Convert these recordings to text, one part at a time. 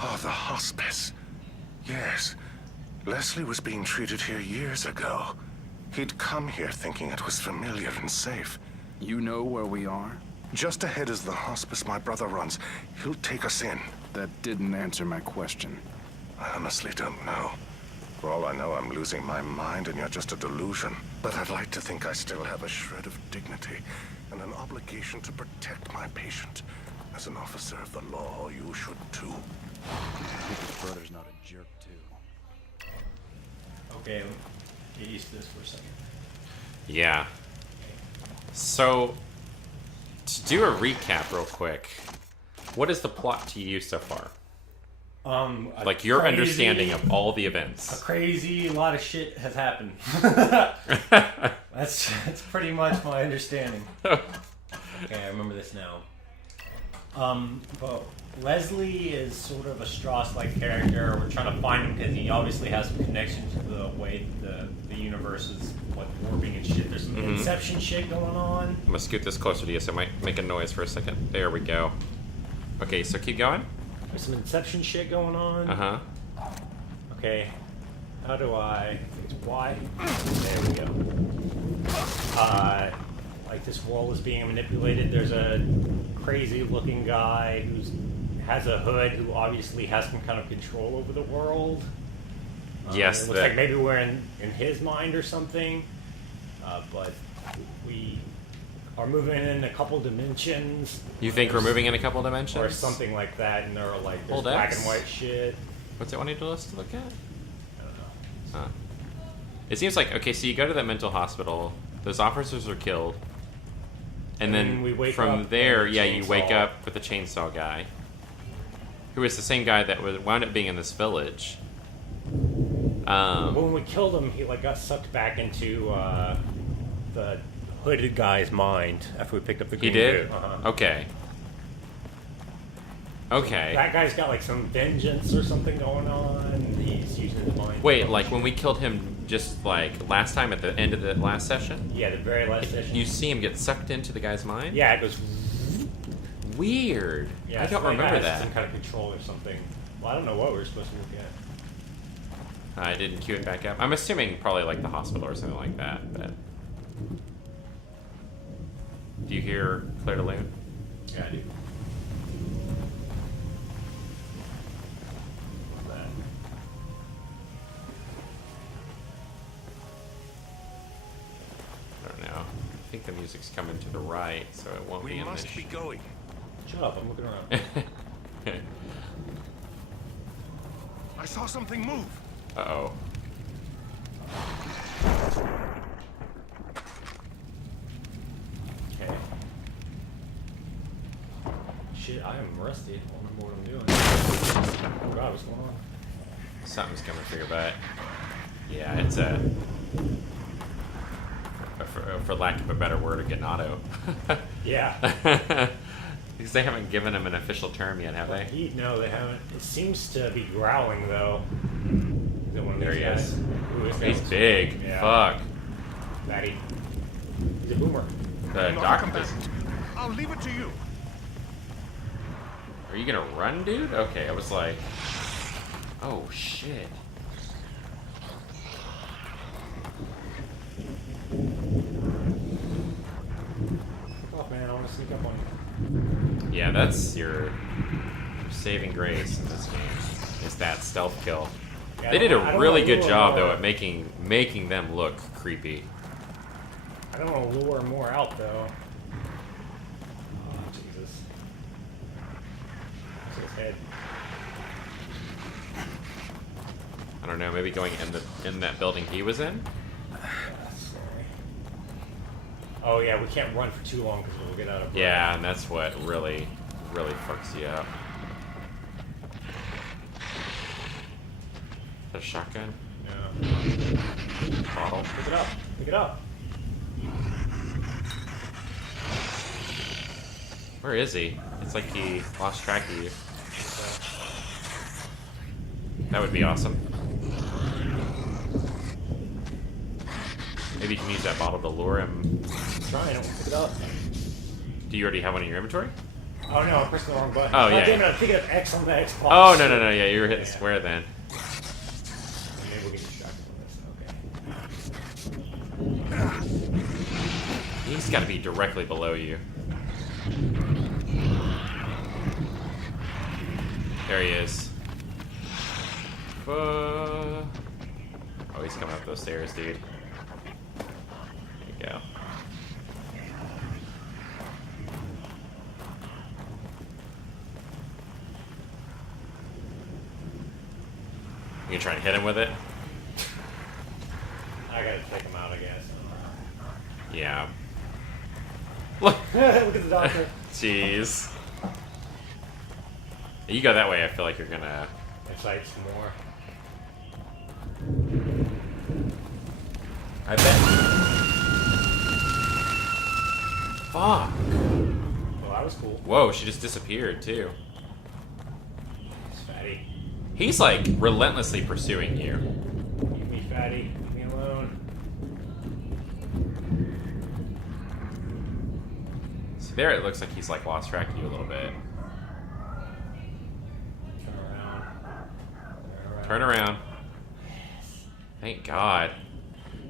Oh, the hospice. Yes. Leslie was being treated here years ago. He'd come here thinking it was familiar and safe. You know where we are? Just ahead is the hospice my brother runs. He'll take us in. That didn't answer my question. I honestly don't know. For all I know, I'm losing my mind and you're just a delusion. But I'd like to think I still have a shred of dignity and an obligation to protect my patient. As an officer of the law, you should too. I hope his brother's not a jerk, too. Okay, get used to this for a second. Yeah. So, to do a recap real quick, what is the plot to you so far? Like your understanding of all the events. A lot of shit has happened. That's pretty much my understanding. Okay, I remember this now. But Leslie is sort of a Strauss-like character. We're trying to find him because he obviously has some connection to the way the universe is warping and shit. There's some Inception shit going on. I'm gonna scoot this closer to you so it might make a noise for a second. There we go. Okay, so keep going. There's some Inception shit going on. Uh-huh. Okay. How do I... It's Y. There we go. Like this wall is being manipulated. There's a crazy looking guy who has a hood who obviously has some kind of control over the world. Yes. It looks like maybe we're in his mind or something. But we are moving in a couple dimensions. You think we're moving in a couple dimensions? Or something like that, and there are like there's Hold black X. and white shit. What's it wanting us to look at? I don't know. Huh. It seems like, okay, so you go to that mental hospital, those officers are killed, and then we wake from up there, with a yeah, you wake chainsaw. up with the chainsaw guy, who is the same guy that wound up being in this village. When we killed him, he got sucked back into the hooded guy's mind after we picked up the green He did? boot. Uh-huh. Okay. Okay. That guy's got some vengeance or something going on. He's using his mind. Wait, like when we killed him just last time at the end of the last session? Yeah, the very last session. You see him get sucked into the guy's mind? Yeah, it goes. Weird. Yeah, I don't so remember has that. Some kind of control or something. Well, I don't know what we were supposed to look at. I didn't queue it back up. I'm assuming probably the hospital or something like that. But do you hear Claire de Lune? Yeah, I do. What's that? I don't know. I think the music's coming to the right, so it won't be We in must this. be going. Shut up! I'm looking around. I saw something move. Uh-oh. Okay. Shit, I am rusty. I don't remember what I'm doing. Oh god, what's going on? Something's coming for your butt. Yeah, it's for lack of a better word, a ganado. Yeah. Because they haven't given him an official term yet, have they? No, they haven't. It seems to be growling, though. Is it one of There these he guys? is. Ooh, this He's guy's- big. Yeah. Fuck. Fatty. He's a boomer. The No, doc come back. is... I'll leave it to you. Are you gonna run, dude? Okay, I was like... Oh, shit. Oh man, I want to sneak up on you. Yeah, that's your saving grace in this game. Is that stealth kill. Yeah, They did I a don't really wanna good lure job, more. though, at making them look creepy. I don't want to lure more out, though. Oh, Jesus. What's his head? I don't know, maybe going in that building he was in? That's scary. Oh yeah, we can't run for too long because we'll get out of breath. Yeah, and that's what really fucks you up. Is that a shotgun? Yeah. Bottle? Pick it up. Pick it up. Where is he? It's like he lost track of you. That would be awesome. Maybe you can use that bottle to lure him. I'm trying. I won't pick it up. Do you already have one in your inventory? Oh no, I'm pressing the wrong button. Oh, yeah. Damn it, I'm thinking of X on the Xbox. Oh, no, yeah, you were hitting square then. Maybe we'll get distracted from this. Okay. He's got to be directly below you. There he is. Oh, he's coming up those stairs, dude. There you go. You can try and hit him with it? I gotta take him out, I guess. Yeah. Look! Look at the doctor. Jeez. You go that way, I feel like you're gonna... Incite some more. I bet. Fuck. Well, that was cool. Whoa, she just disappeared, too. It's fatty. He's, like, relentlessly pursuing you. Leave me, fatty. Leave me alone. See, there it looks like he's, like, lost track of you a little bit. Turn around. Turn around. Thank God.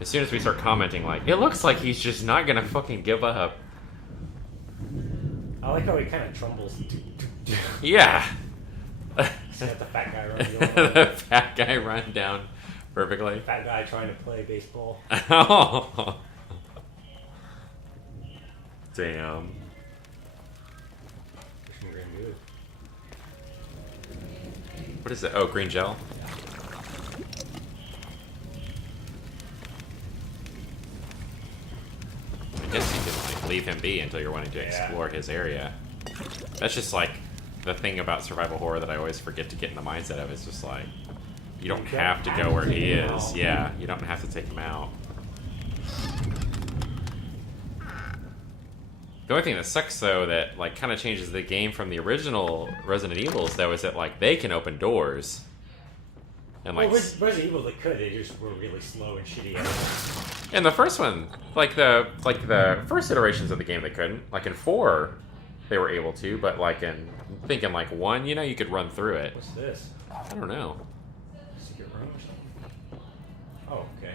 As soon as we start commenting, like, it looks like he's just not gonna fucking give up. I like how he kind of trembles. Yeah. So let the fat guy run the The fat guy run down perfectly. Fat guy trying to play baseball. Oh. Damn. Pushing green goo. What is it? Oh, green gel? I guess you can, like, leave him be until you're wanting to explore his area. That's just, like, the thing about survival horror that I always forget to get in the mindset of. It's just, like, you don't have to go where he is. Yeah, you don't have to take him out. The only thing that sucks, though, that, like, kind of changes the game from the original Resident Evils, though, is that, like, they can open doors. And, like, Well, Resident Evil, they could. They just were really slow and shitty at it. in the first one, like the first iterations of the game, they couldn't. Like, in 4, they were able to, but, like, in, I think in, like, 1, you know, you could run through it. What's this? I don't know. Secret room or something? Oh, okay.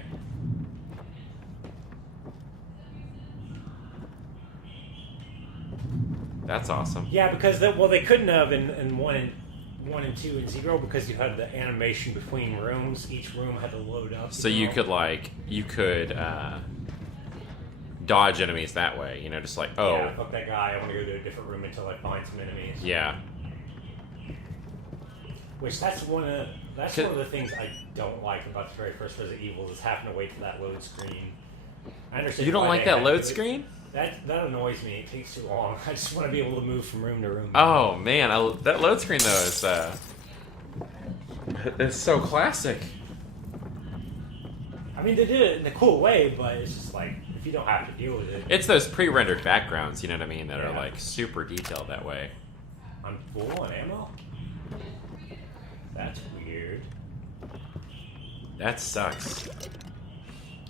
That's awesome. Yeah, because they couldn't have in 1 and 2 and 0 because you had the animation between rooms. Each room had to load up. So you could, like, dodge enemies that way, you know, just like, oh. Yeah, fuck that guy. I want to go to a different room until I find some enemies. Yeah. Which that's one of the things I don't like about the very first Resident Evil is having to wait for that load screen. I understand. You don't why like they that had load to- screen? That annoys me. It takes too long. I just want to be able to move from room to room. Oh, man, that load screen, though, is, it's so classic. I mean, they did it in a cool way, but it's just like, if you don't have to deal with it. It's those pre-rendered backgrounds, you know what I mean, that are, Yeah. like, super detailed that way. I'm full on ammo? That's weird. That sucks.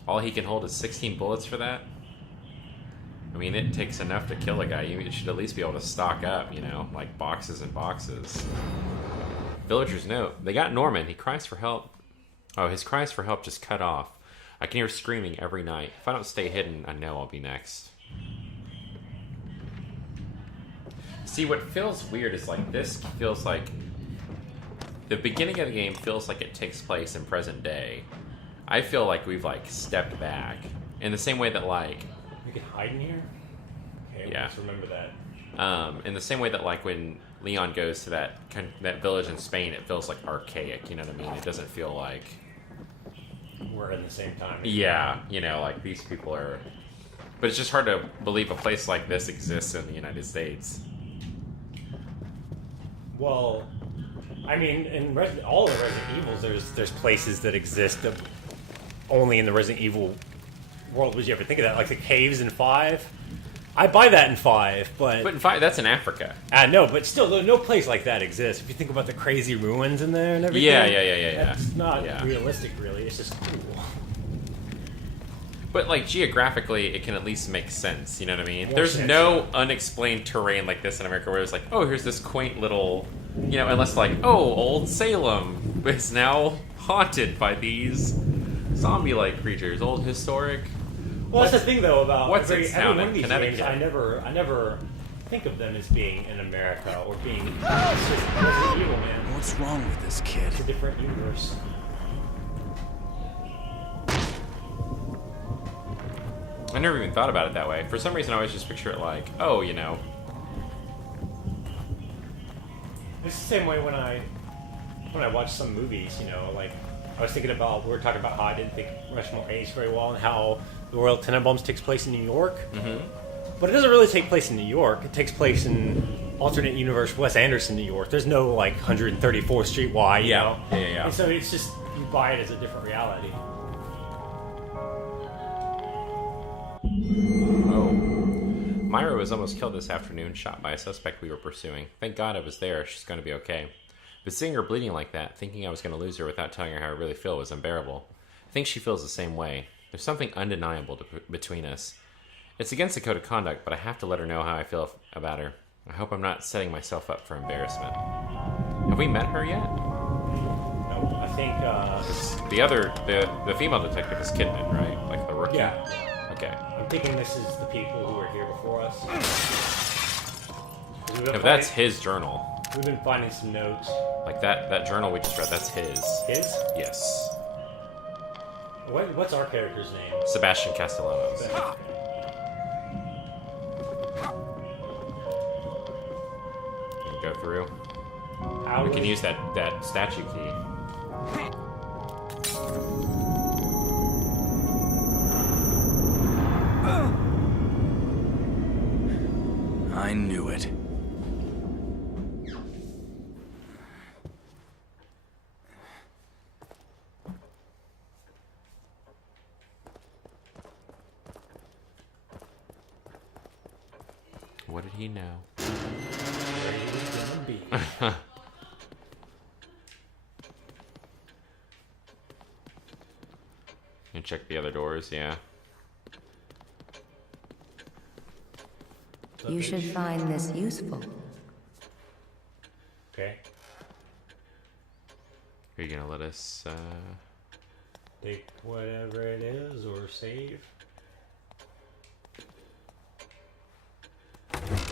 All he can hold is 16 bullets for that? I mean, it takes enough to kill a guy. You should at least be able to stock up, you know, like boxes and boxes. Villagers note, they got Norman. He cries for help. Oh, his cries for help just cut off. I can hear screaming every night. If I don't stay hidden, I know I'll be next. See, what feels weird is, like, this feels like... The beginning of the game feels like it takes place in present day. I feel like we've, like, stepped back. In the same way that, like... We can hide in here? Okay, Yeah. let's remember that. In the same way that, like, when Leon goes to that village in Spain, it feels, like, archaic, you know what I mean? It doesn't feel like... We're in the same time. Yeah, you know, like, these people are... But it's just hard to believe a place like this exists in the United States. Well, I mean, in all the Resident Evils, there's places that exist that only in the Resident Evil world would you ever think of that. Like the caves in 5. I buy that in 5, but But in fact, that's in Africa. no, but still, no place like that exists. If you think about the crazy ruins in there and everything, Yeah. that's not Yeah. realistic, really. It's just cool. But like geographically, it can at least make sense. You know what I mean? More There's sense, no unexplained terrain like this in America where it's like, oh, here's this quaint little, you know, unless like, oh, old Salem is now haunted by these zombie-like creatures, old historic. Well, that's the thing though about what's every its town one in of these Connecticut? games. I never think of them as being in America or being. It's just Resident Evil, man. What's wrong with this kid? It's a different universe. I never even thought about it that way. For some reason, I always just picture it like, oh, you know. It's the same way when I watch some movies, you know, like I was thinking about, we were talking about how I didn't think Rushmore aged very well and how the Royal Tenenbaums takes place in New York. Mm-hmm. But it doesn't really take place in New York. It takes place in alternate universe Wes Anderson, New York. There's no like 134th Street Y, you know? Yeah. And so it's just, you buy it as a different reality. Oh. Myra was almost killed this afternoon, shot by a suspect we were pursuing. Thank God I was there. She's going to be okay. But seeing her bleeding like that, thinking I was going to lose her without telling her how I really feel was unbearable. I think she feels the same way. There's something undeniable between us. It's against the code of conduct, but I have to let her know how I feel about her. I hope I'm not setting myself up for embarrassment. Have we met her yet? No, I think, The female detective is Kidman, right? Like the rookie? yeah. Okay. I'm thinking this is the people who were here before us. If that's his journal, We've been finding some notes. like that journal we just read, that's his. His? Yes. What's our character's name? Sebastian Castellanos. Can you go through? We can use that statue key. I knew it. What did he know? Where he was gonna be. And check the other doors, yeah. You should find this useful. Okay. Are you gonna let us, Take whatever it is or save.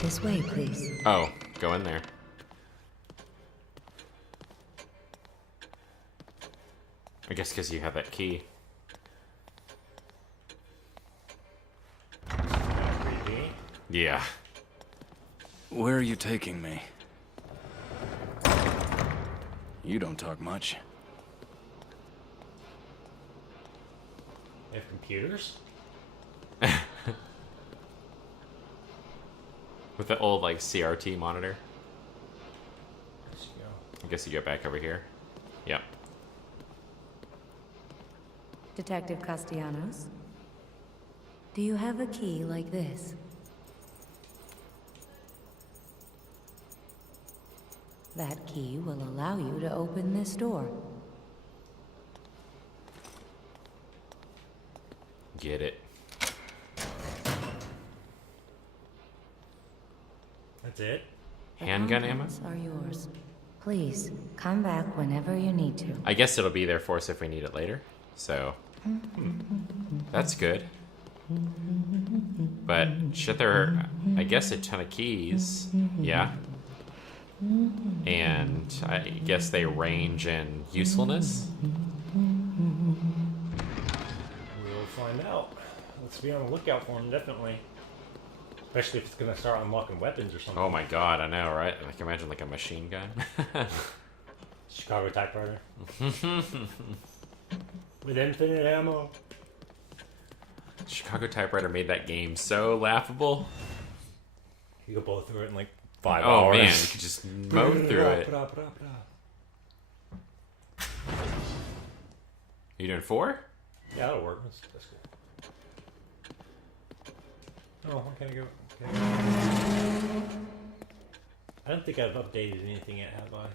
This way, please. Oh, go in there. I guess because you have that key. Creepy. Yeah. Where are you taking me? You don't talk much. They have computers? With the old, like, CRT monitor. Let's go. I guess you go back over here. Yep. Detective Castellanos, do you have a key like this? That key will allow you to open this door. Get it. That's it? The Handgun ammo? contents are yours. Please, come back whenever you need to. I guess it'll be there for us if we need it later. So, that's good. But shit, there are, I guess, a ton of keys. Yeah. And I guess they range in usefulness. We'll find out. Let's be on the lookout for them, definitely. Especially if it's gonna start unlocking weapons or something. Oh my god, I know, right? Like, imagine like a machine gun. Chicago typewriter. With infinite ammo. Chicago typewriter made that game so laughable. You could blow through it in like 5 Oh hours. man, you could just mow through it. You doing 4? Yeah, that'll work. That's cool. Oh, can I go? I don't think I've updated anything yet, have I? I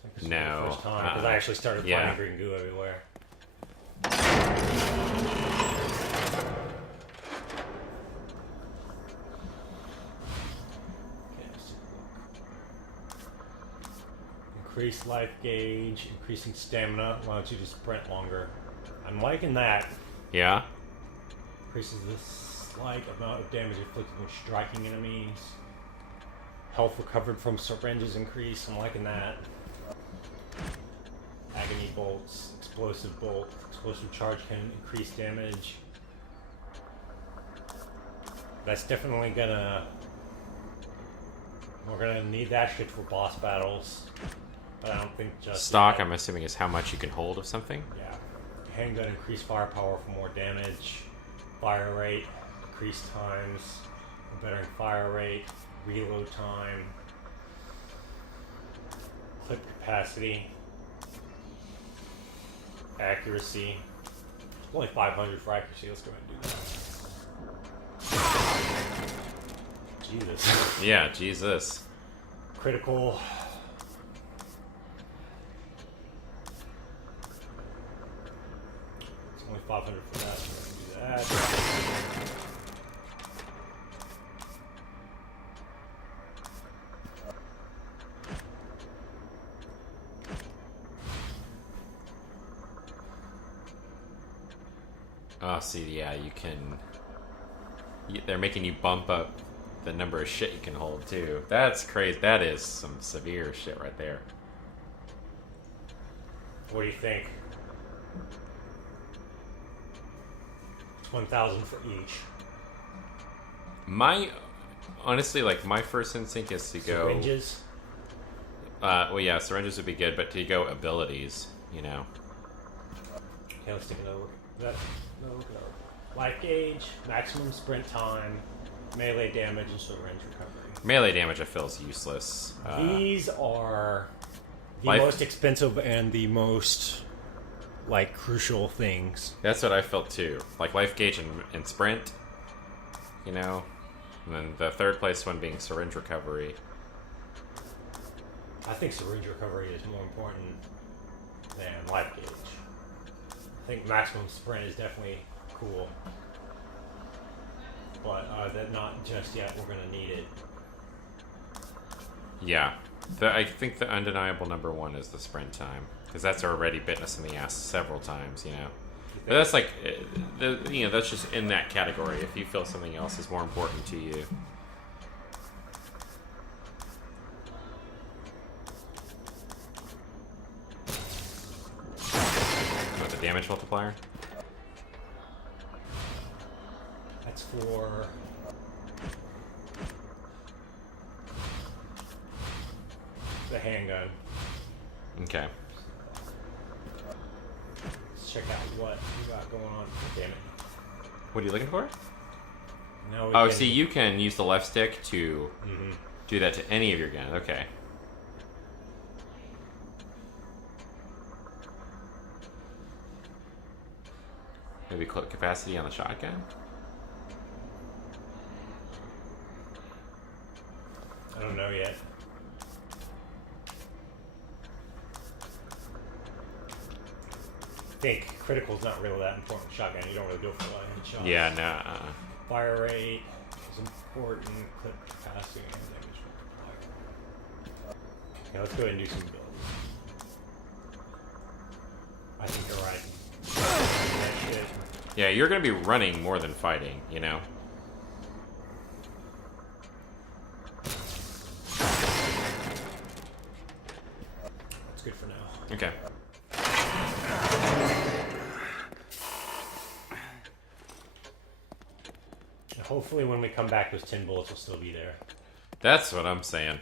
think this is No, the first time, because I actually started yeah. finding green goo everywhere. Increased life gauge, increasing stamina, allows you to sprint longer. I'm liking that. Yeah. Increases the slight amount of damage inflicted when striking enemies. Health recovered from syringes increase. I'm liking that. Agony bolts, explosive bolt, explosive charge can increase damage. That's definitely gonna... We're gonna need that shit for boss battles. But I don't think just... Stock, I'm assuming, is how much you can hold of something? Yeah. Handgun, increased firepower for more damage. Fire rate, increased times. Bettering fire rate. Reload time. Clip capacity. Accuracy. Only 500 for accuracy. Let's go ahead and do that. Jesus. Yeah, Jesus. Critical. It's only 500 for that. So we're gonna do that. Oh, see, yeah, you can... They're making you bump up the number of shit you can hold, too. That's crazy. That is some severe shit right there. What do you think? It's 1,000 for each. Honestly, like, my first instinct is to go... Syringes? Well, yeah, syringes would be good, but to go abilities, you know. Okay, let's take another look at that. Another look at our life gauge, maximum sprint time, melee damage, and syringe recovery. Melee damage, I feel, is useless. These are the life- most expensive and the most, like, crucial things. That's what I felt, too. Like, life gauge and sprint, you know? And then the third place one being syringe recovery. I think syringe recovery is more important than life gauge. I think maximum sprint is definitely cool. But that not just yet, we're going to need it. Yeah. I think the undeniable number one is the sprint time. Because that's already bitten us in the ass several times, you know? But that's like, that's just in that category. If you feel something else is more important to you. What, the damage multiplier? That's for... the handgun. Okay. Let's check out what we got going on. Damn it. What are you looking for? Now we Oh, can- see, you can use the left stick to do that to any of your guns. Okay. Maybe clip capacity on the shotgun? I don't know yet. I think critical's not really that important. Shotgun, you don't really go for a lot of headshots. Yeah, no. Fire rate is important. Clip capacity and damage multiplier. Okay, let's go ahead and do some builds. I think you're right. That shit. Yeah, you're going to be running more than fighting, you know? That's good for now. Okay. And hopefully when we come back, those 10 bullets will still be there. That's what I'm saying.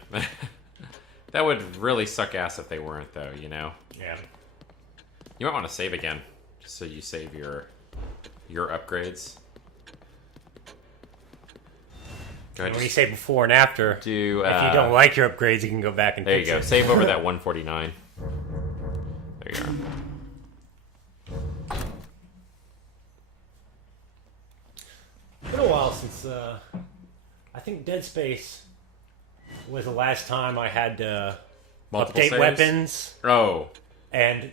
That would really suck ass if they weren't, though, you know? Yeah. You might want to save again, just so you save your upgrades. Go And ahead, when you just say before and after, do... if you don't like your upgrades, you can go back and there you fix go. it. Save over that 149. There you are. It's been a while since I think Dead Space was the last time I had to Multiple update saves? weapons Oh, and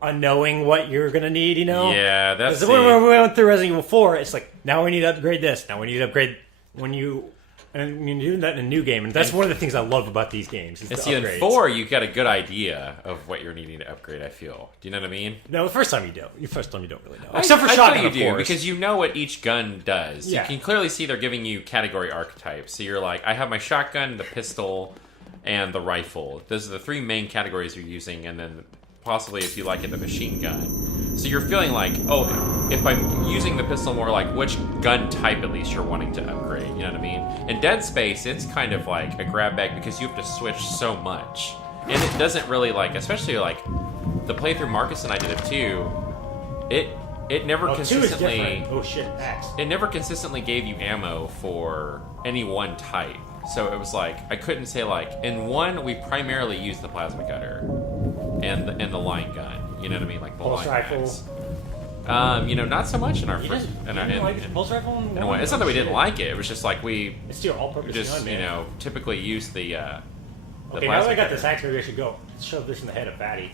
unknowing what you're gonna need. You know? yeah, that's Because when we went through Resident Evil 4, it's like now we need to upgrade this. Now we need to upgrade when you And you're doing that in a new game, and that's one of the things I love about these games. Is And the see, in upgrades. 4, you get a good idea of what you're needing to upgrade, I feel. Do you know what I mean? No, the first time you don't. The first time you don't really know. Except for I shotgun, feel you of do, course. because you know what each gun does. Yeah. You can clearly see they're giving you category archetypes. So you're like, I have my shotgun, the pistol, and the rifle. Those are the 3 main categories you're using, and then possibly, if you like it, the machine gun. So you're feeling like, oh, if I'm using the pistol more, like, which gun type at least you're wanting to upgrade, you know what I mean? In Dead Space, it's kind of like a grab bag because you have to switch so much. And it doesn't really, like, especially, like, the playthrough Marcus and I did of 2, it never 2 is consistently... different. Oh shit, axe. It never consistently gave you ammo for any one type. So it was like, I couldn't say, like, in 1, we primarily used the plasma cutter and the line gun. You know what I mean? Like the Pulse line rifle. axe. You know, not so much in our You first. just In our, didn't like in, the pulse rifle? in a way. It's not that we didn't like it. It was just like we It's your all-purpose just, gun, man. you know, typically use the Okay, now plasma that I got cutter. this axe, maybe I should go shove this in the head of Fatty.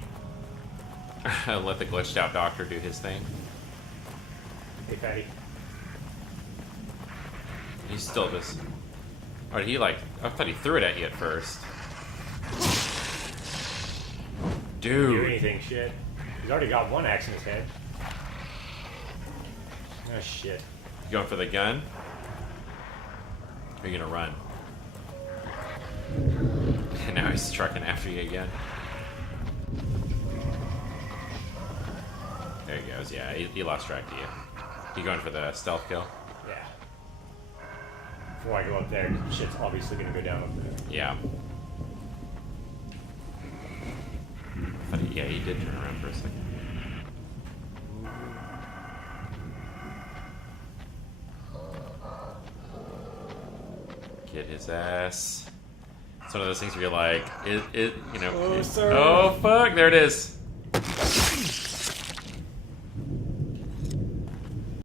Let the glitched out doctor do his thing. Hey, Fatty. He's still just. Or he like? I thought he threw it at you at first. Do Dude. anything, shit. He's already got 1 axe in his head. Oh, shit. You going for the gun? Or are you gonna run? And now he's trucking after you again. There he goes. Yeah, he lost track of you. You going for the stealth kill? Yeah. Before I go up there, shit's obviously gonna go down up there. Yeah. Yeah, he did turn around for a second. Get his ass. It's one of those things where you're like, you know. Oh, sir. Oh fuck! There it is.